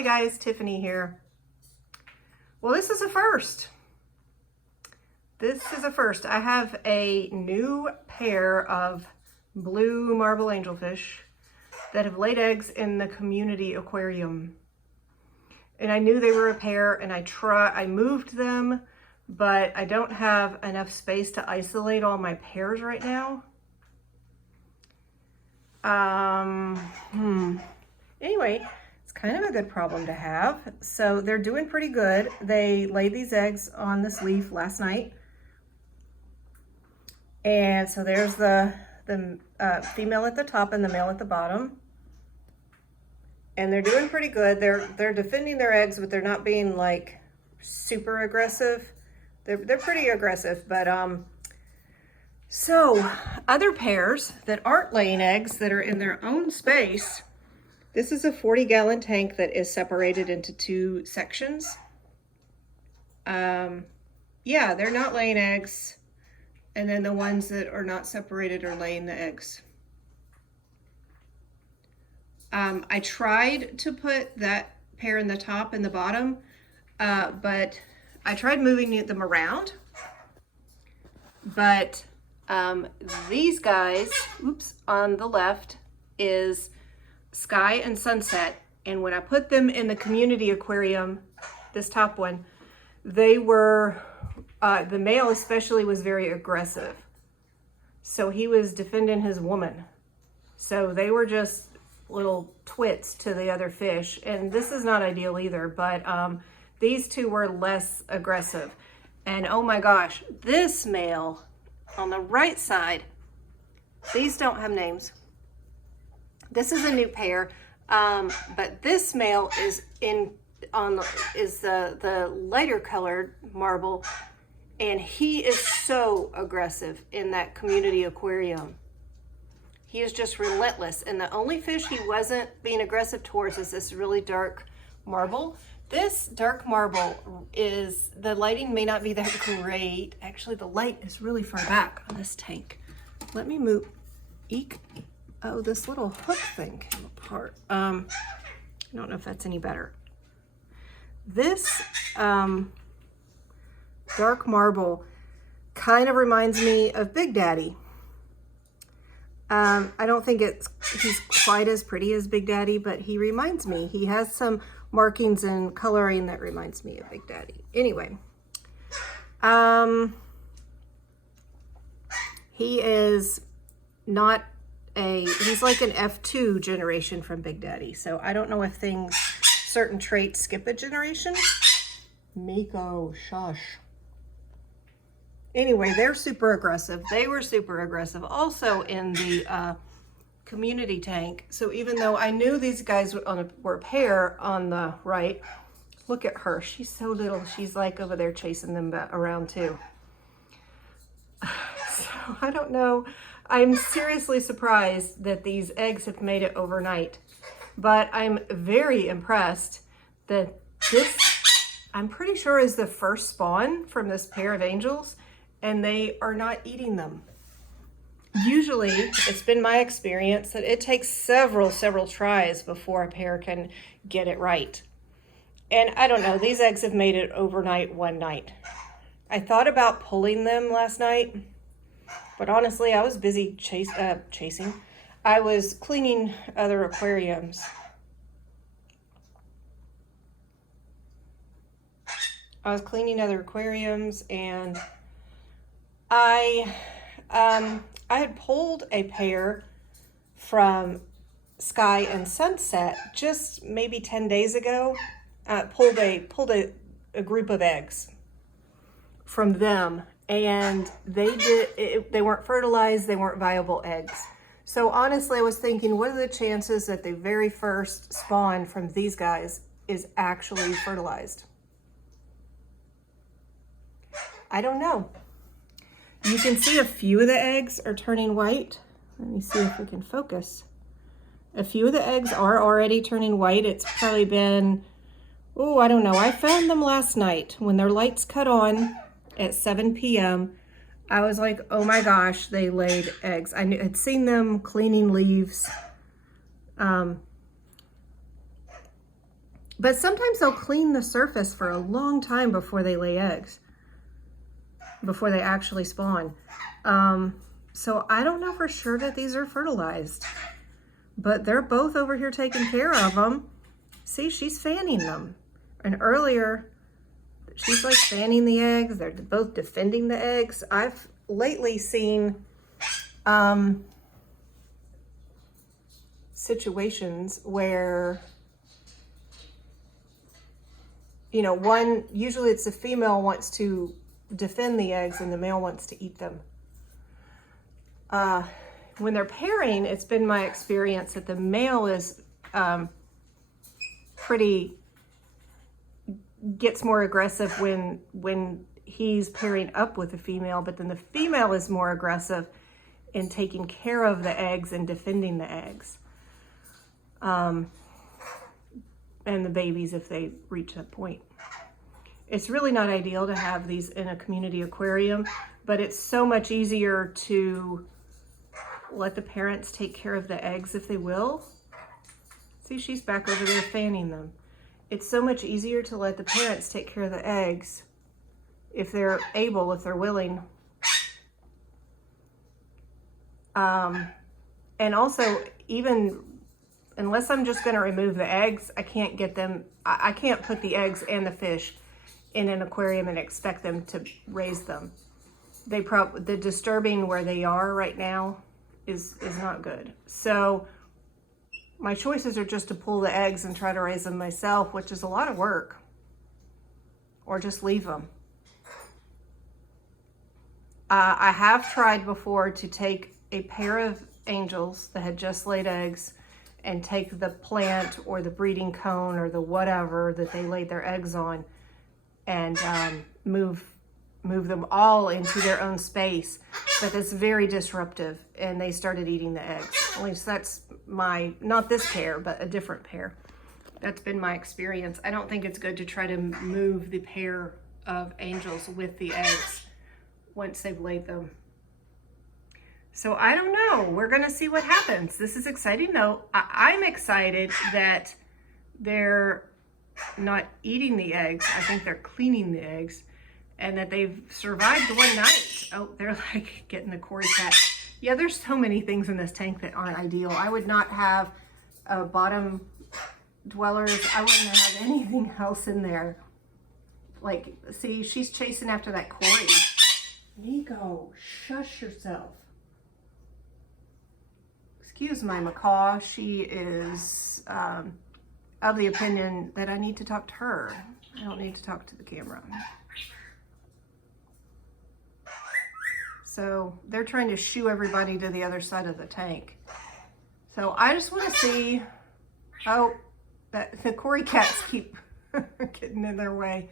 Hey guys, Tiffany here. Well, this is a first. This is a first. I have a new pair of blue marble angelfish that have laid eggs in the community aquarium. And I knew they were a pair, and I moved them, but I don't have enough space to isolate all my pairs right now. Anyway, it's kind of a good problem to have. So they're doing pretty good. They laid these eggs on this leaf last night. And so there's the female at the top and the male at the bottom. And they're doing pretty good. They're defending their eggs, but they're not being like super aggressive. They're pretty aggressive, but so other pairs that aren't laying eggs that are in their own space. This is a 40-gallon tank that is separated into two sections. Yeah, they're not laying eggs. And then the ones that are not separated are laying the eggs. I tried to put that pair in the top and the bottom, but I tried moving them around. But these guys, oops, on the left is Sky and Sunset, and when I put them in the community aquarium, this top one, they were, the male especially was very aggressive. So he was defending his woman. So they were just little twits to the other fish, and this is not ideal either, but these two were less aggressive. And oh my gosh, this male on the right side, these don't have names. This is a new pair, but this male is the lighter colored marble, and he is so aggressive in that community aquarium. He is just relentless, and the only fish he wasn't being aggressive towards is this really dark marble. This dark marble is, the lighting may not be that great. Actually, the light is really far back on this tank. Let me move. Eek. Oh, this little hook thing came apart. I don't know if that's any better. This dark marble kind of reminds me of Big Daddy. I don't think he's quite as pretty as Big Daddy, but he reminds me. He has some markings and coloring that reminds me of Big Daddy. Anyway, he is not he's like an F2 generation from Big Daddy. So I don't know if certain traits skip a generation. Miko, shush. Anyway, they're super aggressive. They were super aggressive also in the community tank. So even though I knew these guys were a pair on the right, look at her. She's so little. She's like over there chasing them around too. So I don't know. I'm seriously surprised that these eggs have made it overnight, but I'm very impressed that this, I'm pretty sure, is the first spawn from this pair of angels, and they are not eating them. Usually, it's been my experience that it takes several tries before a pair can get it right. And I don't know, these eggs have made it overnight one night. I thought about pulling them last night, but honestly, I was busy chasing. I was cleaning other aquariums. And I had pulled a pair from Sky and Sunset just maybe 10 days ago. Pulled a group of eggs from them, and they weren't fertilized, they weren't viable eggs. So honestly, I was thinking, what are the chances that the very first spawn from these guys is actually fertilized? I don't know. You can see a few of the eggs are turning white. Let me see if we can focus. A few of the eggs are already turning white. It's probably been, oh, I don't know. I found them last night when their lights cut on at 7 p.m. I was like, oh my gosh, they laid eggs. I had seen them cleaning leaves. But sometimes they'll clean the surface for a long time before they lay eggs, before they actually spawn. So I don't know for sure that these are fertilized, but they're both over here taking care of them. See, she's fanning them. And earlier, she's like fanning the eggs. They're both defending the eggs. I've lately seen situations where, you know, usually it's the female wants to defend the eggs and the male wants to eat them. When they're pairing, it's been my experience that the male is gets more aggressive when he's pairing up with the female, but then the female is more aggressive in taking care of the eggs and defending the eggs. And the babies if they reach that point. It's really not ideal to have these in a community aquarium, but it's so much easier to let the parents take care of the eggs if they will. See, she's back over there fanning them. It's so much easier to let the parents take care of the eggs if they're able, if they're willing. And also, even unless I'm just going to remove the eggs, I can't get them, I can't put the eggs and the fish in an aquarium and expect them to raise them. The disturbing where they are right now is not good. So my choices are just to pull the eggs and try to raise them myself, which is a lot of work, or just leave them. I have tried before to take a pair of angels that had just laid eggs and take the plant or the breeding cone or the whatever that they laid their eggs on and move them all into their own space. But it's very disruptive, and they started eating the eggs. At least that's not this pair, but a different pair. That's been my experience. I don't think it's good to try to move the pair of angels with the eggs once they've laid them. So I don't know. We're going to see what happens. This is exciting though. I'm excited that they're not eating the eggs. I think they're cleaning the eggs, and that they've survived one night. Oh, they're like getting the Cory cat. Yeah, there's so many things in this tank that aren't ideal. I would not have bottom dwellers. I wouldn't have anything else in there. Like, see, she's chasing after that Cory. Nico, shush yourself. Excuse my macaw. She is of the opinion that I need to talk to her. I don't need to talk to the camera. So they're trying to shoo everybody to the other side of the tank. So I just want to see, oh, that the Cory cats keep getting in their way.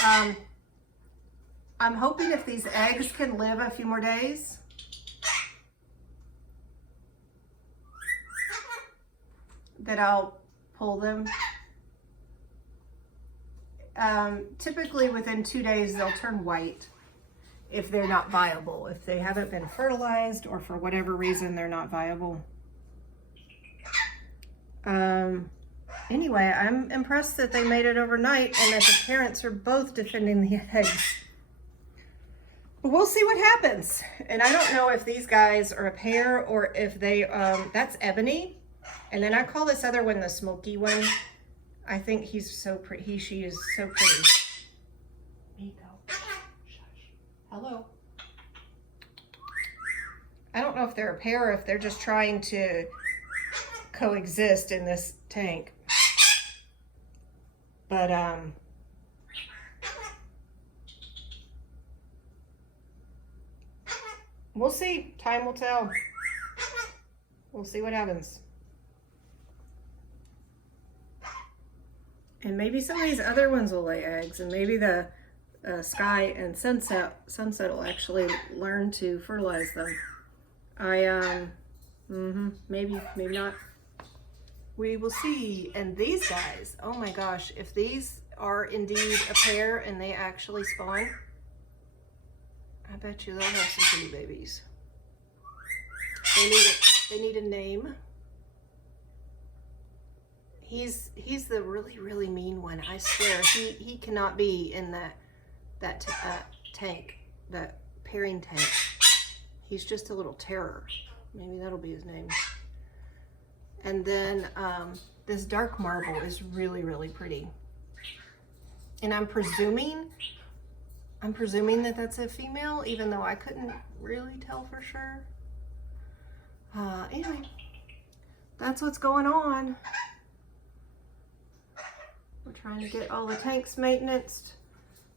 I'm hoping if these eggs can live a few more days, that I'll pull them. Typically within 2 days they'll turn white if they're not viable, if they haven't been fertilized or for whatever reason they're not viable. Anyway, I'm impressed that they made it overnight and that the parents are both defending the eggs. But we'll see what happens. And I don't know if these guys are a pair or if they, that's Ebony. And then I call this other one the smoky one. I think he's so pretty. She is so pretty. Nico. Shush. Hello. I don't know if they're a pair or if they're just trying to coexist in this tank. But, we'll see. Time will tell. We'll see what happens. And maybe some of these other ones will lay eggs, and maybe the Sky and Sunset will actually learn to fertilize them. Maybe not. We will see. And these guys, oh my gosh, if these are indeed a pair and they actually spawn, I bet you they'll have some pretty babies. They need a name. He's the really, really mean one. I swear, he cannot be in that tank, that pairing tank. He's just a little terror. Maybe that'll be his name. And then this dark marble is really, really pretty. And I'm presuming that that's a female, even though I couldn't really tell for sure. Anyway, that's what's going on. We're trying to get all the tanks maintenanced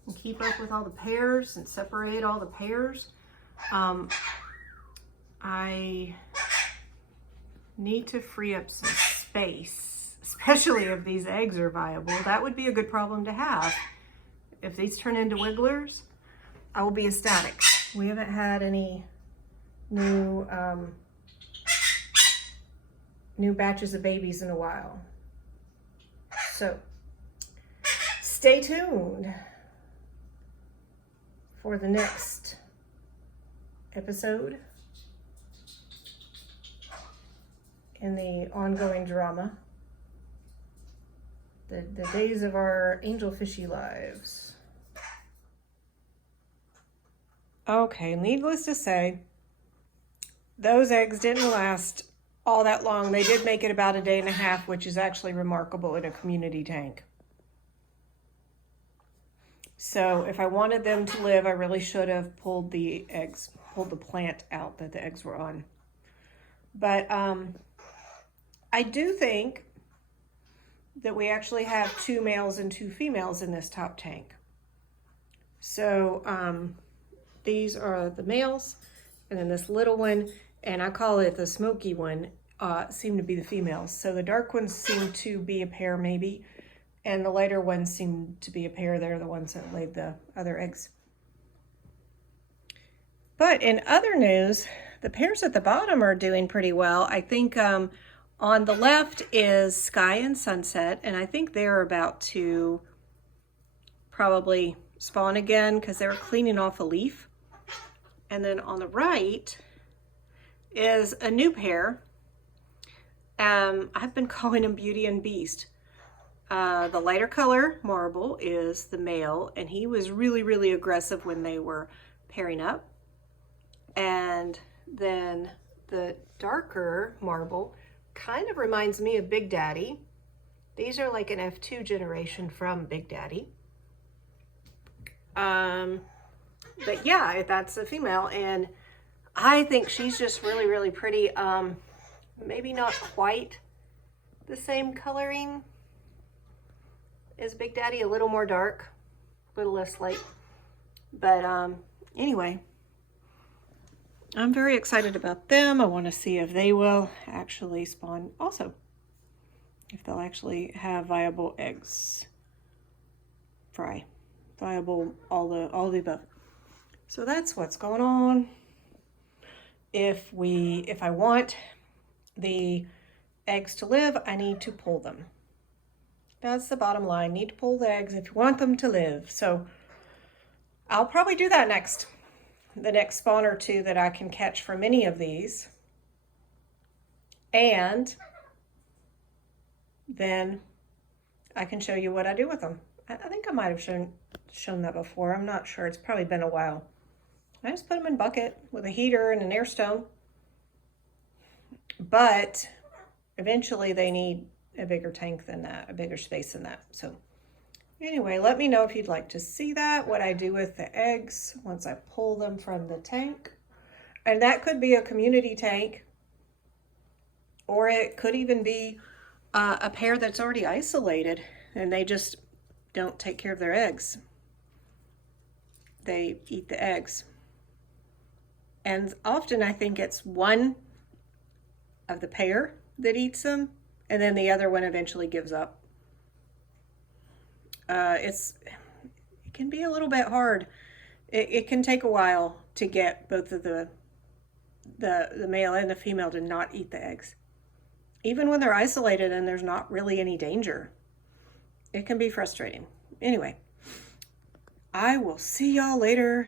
and keep up with all the pairs and separate all the pairs. I need to free up some space, especially if these eggs are viable. That would be a good problem to have. If these turn into wigglers, I will be ecstatic. We haven't had any new batches of babies in a while. So stay tuned for the next episode in the ongoing drama, the days of our angelfishy lives. Okay, needless to say, those eggs didn't last all that long. They did make it about a day and a half, which is actually remarkable in a community tank. So if I wanted them to live, I really should have pulled the plant out that the eggs were on. But I do think that we actually have 2 males and 2 females in this top tank. So these are the males, and then this little one, and I call it the smoky one, seem to be the females. So the dark ones seem to be a pair maybe, and the lighter ones seem to be a pair. They're the ones that laid the other eggs. But in other news, the pairs at the bottom are doing pretty well. I think on the left is Sky and Sunset, and I think they're about to probably spawn again because they were cleaning off a leaf. And then on the right is a new pair. I've been calling them Beauty and Beast. The lighter color marble is the male, and he was really, really aggressive when they were pairing up. And then the darker marble kind of reminds me of Big Daddy. These are like an F2 generation from Big Daddy. But yeah, that's a female, and I think she's just really, really pretty. Maybe not quite the same coloring as Big Daddy, a little more dark, a little less light. But anyway, I'm very excited about them. I want to see if they will actually spawn also, if they'll actually have viable eggs. Viable, all the above. So that's what's going on. If I want the eggs to live, I need to pull them. That's the bottom line. Need to pull the eggs if you want them to live. So I'll probably do that next. The next spawn or 2 that I can catch from any of these. And then I can show you what I do with them. I think I might have shown that before. I'm not sure. It's probably been a while. I just put them in a bucket with a heater and an air stone. But eventually they need a bigger tank than that, a bigger space than that. So anyway, let me know if you'd like to see that, what I do with the eggs once I pull them from the tank. And that could be a community tank, or it could even be a pair that's already isolated and they just don't take care of their eggs. They eat the eggs. And often I think it's one of the pair that eats them, and then the other one eventually gives up. It can be a little bit hard. It can take a while to get both of the male and the female to not eat the eggs. Even when they're isolated and there's not really any danger, it can be frustrating. Anyway, I will see y'all later.